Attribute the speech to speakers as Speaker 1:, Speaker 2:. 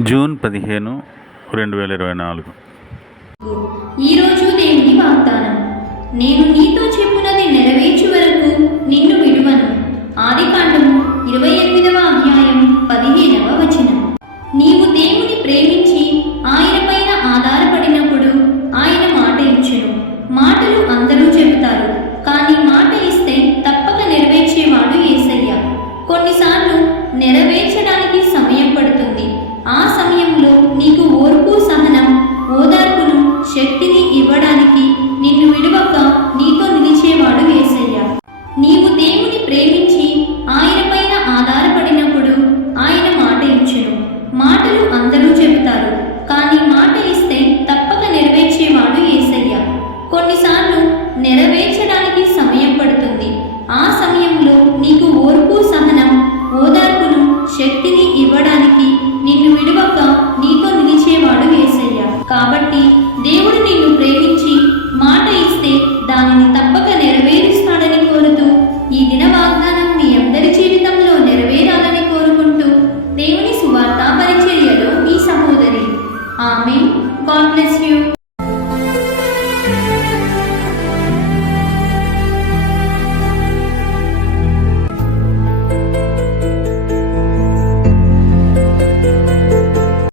Speaker 1: June పదిహేను రెండు వేల ఇరవై నాలుగు.
Speaker 2: ఈరోజు దేవుని వాగ్దానం. నేను నీతో చెప్పున్నది నెరవేర్చు వరకు నిన్ను విడువను. ఆదికాండము ఇరవై ఎనిమిదవ అధ్యాయం పదిహేనవ వచనం. నీవు దేవుని ప్రేమించి ఆయన పైన ఆధారపడినప్పుడు ఆయన మాట ఇచ్చును. మాటలు అందరూ చెబుతారు. కానీ మాట ఇస్తే తప్పక నెరవేర్చేవాడు యేసయ్య కొన్నిసార్లు నెరవేర్చడానికి సమయం పడుతుంది. ఆ సమయంలో నీకు ఓర్పు సహనం ఓదార్పును శక్తిని ఇవ్వడానికి నిన్ను విడవక నీతో నిలిచేవాడు యేసయ్య కాబట్టి కోరుకుంటూ దేవుని